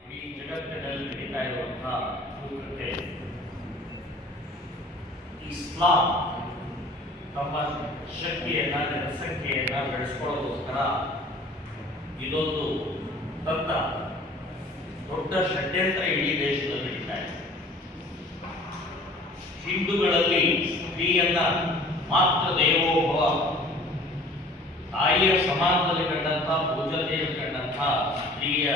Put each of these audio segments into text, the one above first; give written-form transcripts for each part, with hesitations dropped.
ಈ ಜಗತ್ತಿನಲ್ಲಿ ನಡೀತಾ ಇರುವಂತಹ ಭೂಕೃತೆ ಇಸ್ಲಾಂ ತಮ್ಮ ಶಕ್ತಿಯನ್ನ ಜನಸಂಖ್ಯೆಯನ್ನ ಬೆಳೆಸ್ಕೊಳ್ಳೋದಕ್ಕೋಸ್ಕರ ಇದೊಂದು ತಂತ್ರ ದೊಡ್ಡ ಷಡ್ಯಂತ್ರ ಇಡೀ ದೇಶದಲ್ಲಿ ನಡೀತಾ ಇದೆ. ಹಿಂದೂಗಳಲ್ಲಿ ಸ್ತ್ರೀಯನ್ನ ಮಾತ್ರ ದೇವೋಭವ ತಾಯಿಯ ಸಮಾನದಲ್ಲಿ ಕಂಡಂತಹ ಪೂಜತೆಯಲ್ಲಿ ಕಂಡಂತಹ ಸ್ತ್ರೀಯ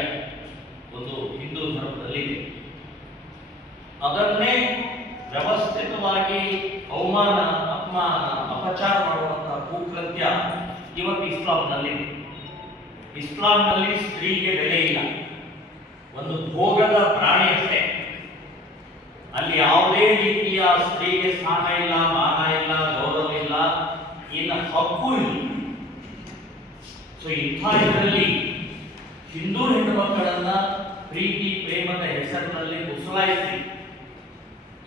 ಒಂದು ಹಿಂದೂ ಧರ್ಮದಲ್ಲಿದೆ. ಅದನ್ನೇ ವ್ಯವಸ್ಥಿತವಾಗಿ ಅವಮಾನ, ಅಪಮಾನ, ಅಪಚಾರ ಮಾಡುವಂತಹ ಭೂಕೃತ್ಯ ಇವತ್ತು ಇಸ್ಲಾಂನಲ್ಲಿದೆ. ಇಸ್ಲಾಂನಲ್ಲಿ ಸ್ತ್ರೀಗೆ ಬೆಲೆ ಇಲ್ಲ, ಒಂದು ಭೋಗದ ಪ್ರಾಣಿ ಅಷ್ಟೇ. ಅಲ್ಲಿ ಯಾವುದೇ ರೀತಿಯ ಸ್ತ್ರೀಗೆ ಸ್ಥಾನ ಇಲ್ಲ, ಮಾನ ಇಲ್ಲ, ಗೌರವ ಇಲ್ಲ, ಇನ್ನು ಹಕ್ಕು ಇಲ್ಲ. ಸೊ ಇಂಥ ಇದರಲ್ಲಿ ಹಿಂದೂ ಹೆಣ್ಣು ಮಕ್ಕಳನ್ನ ಪ್ರೀತಿ ಪ್ರೇಮದ ಹೆಸರಿನಲ್ಲಿ ಮುಸಲಾಯಿಸಿ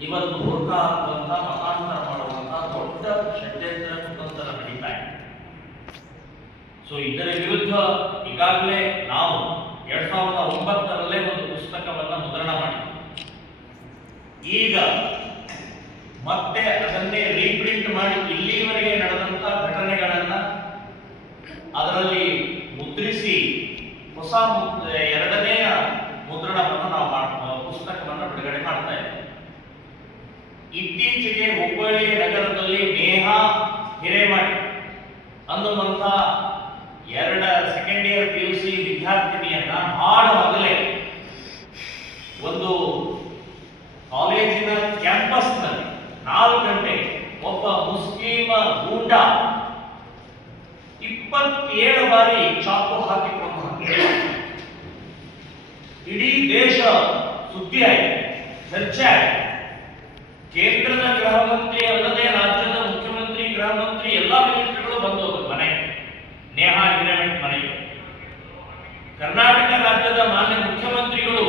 ಇವತ್ತು ಹುಡುಕ ಹಾಕುವಂತ, ಮತಾಂತರ ಮಾಡುವಂತ ದೊಡ್ಡ ಷಡ್ಯಂತ್ರ ಕುತಂತ್ರ ನಡೀತಾ ಇದೆ. ಸೊ ಇದರ ವಿರುದ್ಧ ಈಗಾಗಲೇ ನಾವು 2009ರಲ್ಲೇ ಒಂದು ಪುಸ್ತಕವನ್ನ ಮುದ್ರಣ ಮಾಡಿದ್ವಿ. ಈಗ ಮತ್ತೆ ಅದನ್ನೇ ರೀಪ್ರಿಂಟ್ ಮಾಡಿ ಇಲ್ಲಿವರೆಗೆ ನಡೆದಂತ ಘಟನೆಗಳನ್ನ ಅದರಲ್ಲಿ ಮುದ್ರಿಸಿ ಹೊಸ ಎರಡನೆಯ ಮುದ್ರಣವನ್ನು ನಾವು ಪುಸ್ತಕವನ್ನು ಬಿಡುಗಡೆ ಮಾಡ್ತಾ ಇದ್ದೇವೆ. ಇತ್ತೀಚೆಗೆ ಹುಬ್ಬಳ್ಳಿ ನಗರದಲ್ಲಿ ನೇಹಾ ಹಿರೇಮಠ್ ಅನ್ನುವಂಥ ಸೆಕೆಂಡ್ ಇಯರ್ PUC ವಿದ್ಯಾರ್ಥಿನಿಯನ್ನ ಹಾಡು ಹಗಲೇ ಒಂದು ಕಾಲೇಜಿನ ಕ್ಯಾಂಪಸ್ನಲ್ಲಿ 4 ಗಂಟೆಗೆ ಒಬ್ಬ ಮುಸ್ಲಿಮ ಗೂಂಡ 27 ಬಾರಿ ಚಾಕು ಹಾಕಿಕೊಂಡು ಇಡೀ ದೇಶ ಸುದ್ದಿ ಆಯಿತು, ಚರ್ಚೆ ಆಯಿತು. ಕೇಂದ್ರದ ಗೃಹ ಮಂತ್ರಿ ಅಲ್ಲದೆ ರಾಜ್ಯದ ಮುಖ್ಯಮಂತ್ರಿ, ಗೃಹ ಮಂತ್ರಿ, ಎಲ್ಲಾ ಮಿನಿಸ್ಟರ್ಗಳು ಬಂದು ಮನೆಗೆ, ನೇಹಾ ಹಿರೇಮಠ್ ಮನೆಗೆ. ಕರ್ನಾಟಕ ರಾಜ್ಯದ ಮಾನ್ಯ ಮುಖ್ಯಮಂತ್ರಿಗಳು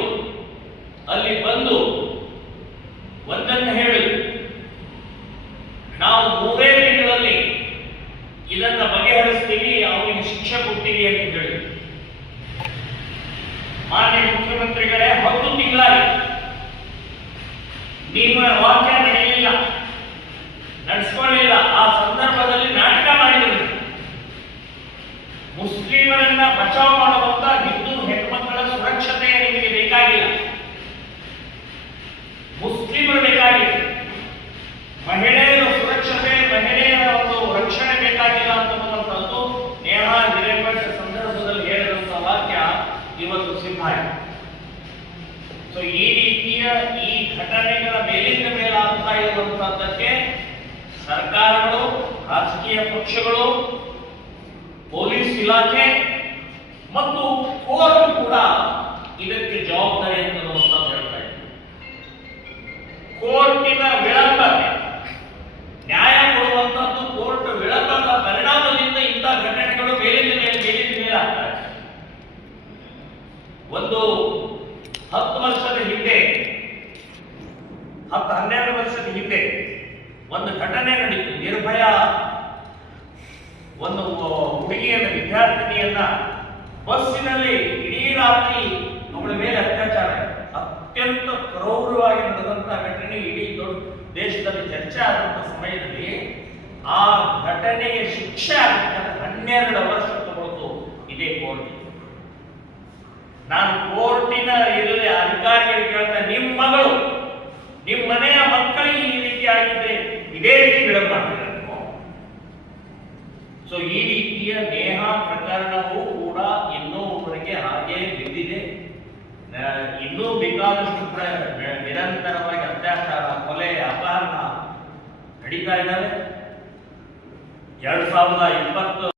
ಅಲ್ಲಿ ಬಂದು ಒಂದನ್ನು ಹೇಳಿದ್ರು, ನಾವು 3 ತಿಂಗಳಲ್ಲಿ ಇದನ್ನ ಬಗೆಹರಿಸ್ತೀವಿ, ಅವನಿಗೆ ಶಿಕ್ಷೆ ಕೊಡ್ತೀವಿ ಅಂತ ಹೇಳಿದ್ರು. ಮಾನ್ಯ ಮುಖ್ಯಮಂತ್ರಿಗಳೇ, 10 ತಿಂಗಳಾಗಿ ನಿಮ್ಮ ವಾಕ್ಯ ನಡೆಯಲಿಲ್ಲ, ನಡೆಸ್ಕೊಳ್ಳಿಲ್ಲ. ಆ ಸಂದರ್ಭದಲ್ಲಿ ನಾಟಕ ಮಾಡಿದರು. ಮುಸ್ಲಿಮರನ್ನ ಬಚಾವ್ ಮಾಡುವಂತ ಹಿಂದೂ ಹೆಣ್ಮಕ್ಕಳ ಸುರಕ್ಷತೆ ನಿಮಗೆ ಬೇಕಾಗಿಲ್ಲ, ಮುಸ್ಲಿಮರು ಬೇಕಾಗಿಲ್ಲ. ಮಹಿಳೆಯರ ಸುರಕ್ಷತೆ, ಮಹಿಳೆಯರ ಒಂದು ರಕ್ಷಣೆ ಬೇಕಾಗಿಲ್ಲ ಅಂತಕ್ಕಂಥದ್ದು ನೇಹಾ ಹಿರೇಮಠ್ ಸಂದರ್ಭದಲ್ಲಿ ಹೇಳಿದಂತ ವಾಕ್ಯ ಇವತ್ತು ಸಿದ್ಧ ಆಗಿದೆ. ಸೊ ಈ ರೀತಿಯ ಈ ಘಟನೆಗಳ ಮೇಲಿಂದ ಮೇಲೆ ಆಗ್ತಾ ಇರುವಂತಹದ್ದಕ್ಕೆ ಸರ್ಕಾರಗಳು, ರಾಜಕೀಯ ಪಕ್ಷಗಳು, ಪೊಲೀಸ್ ಇಲಾಖೆ ಮತ್ತು ಕೋರ್ಟ್ ಕೂಡ ಇದಕ್ಕೆ ಜವಾಬ್ದಾರಿ ಅಂತ ಹೇಳ್ತಾ ಇದೆ. ಕೋರ್ಟಿನ ವಿಳಂಬತೆ, ನ್ಯಾಯ ಕೊಡುವಂತದ್ದು ಕೋರ್ಟ್ ವಿಳಂಬದ ಪರಿಣಾಮದಿಂದ ಇಂಥ ಘಟನೆಗಳು ಮೇಲಿಂದ ಮೇಲೆ ಆಗ್ತಾ ಇದೆ. ಒಂದು 10 ವರ್ಷದ ಹಿಂದೆ, 12 ವರ್ಷದ ಹಿಂದೆ ಒಂದು ಘಟನೆ ನಡೀತು. ನಿರ್ಭಯ ಒಂದು ಹುಡುಗಿಯನ್ನ, ವಿದ್ಯಾರ್ಥಿನಿಯನ್ನ ಬಸ್ಸಿನಲ್ಲಿ ಇಡೀ ರಾತ್ರಿ ಅವಳ ಮೇಲೆ ಅತ್ಯಾಚಾರ, ಅತ್ಯಂತ ಕ್ರೂರವಾಗಿ ನಡೆದಂತಹ ಘಟನೆ ಇಡೀ ದೊಡ್ಡ ದೇಶದಲ್ಲಿ ಚರ್ಚೆ ಆದಂತಹ ಸಮಯದಲ್ಲಿ ಆ ಘಟನೆಗೆ ಶಿಕ್ಷೆ ಆಗುತ್ತೆ 12 ವರ್ಷ ತಗೊಳ್ತು ಇದೇ ಕೋರ್ಟ್. ನಾನು ಕೋರ್ಟಿನ ಇರಲಿ ಅಧಿಕಾರಿಗಳಿಗೆ ಕೇಳ್ತಾ, ನಿಮ್ಮ ಮಗಳು, ನಿಮ್ಮ ಮನೆಯ ಮಕ್ಕಳಿಗೆ ಈ ರೀತಿ ಆಗಿದ್ರೆ ಇದೇ ರೀತಿ ವಿಳಂಬ ಮಾಡ್ತಾರೆ. ಸೊ ಈ ರೀತಿಯ ನೇಹಾ ಪ್ರಕರಣವೂ ಕೂಡ ಇನ್ನೂವರೆಗೆ ಹಾಗೆ ಬಿದ್ದಿದೆ. ಇನ್ನೂ ಬೇಕಾದಷ್ಟು ನಿರಂತರವಾಗಿ ಅತ್ಯಾಚಾರ, ಕೊಲೆ, ಅಪಹರಣ ನಡೀತಾ ಇದ್ದಾವೆ. 2020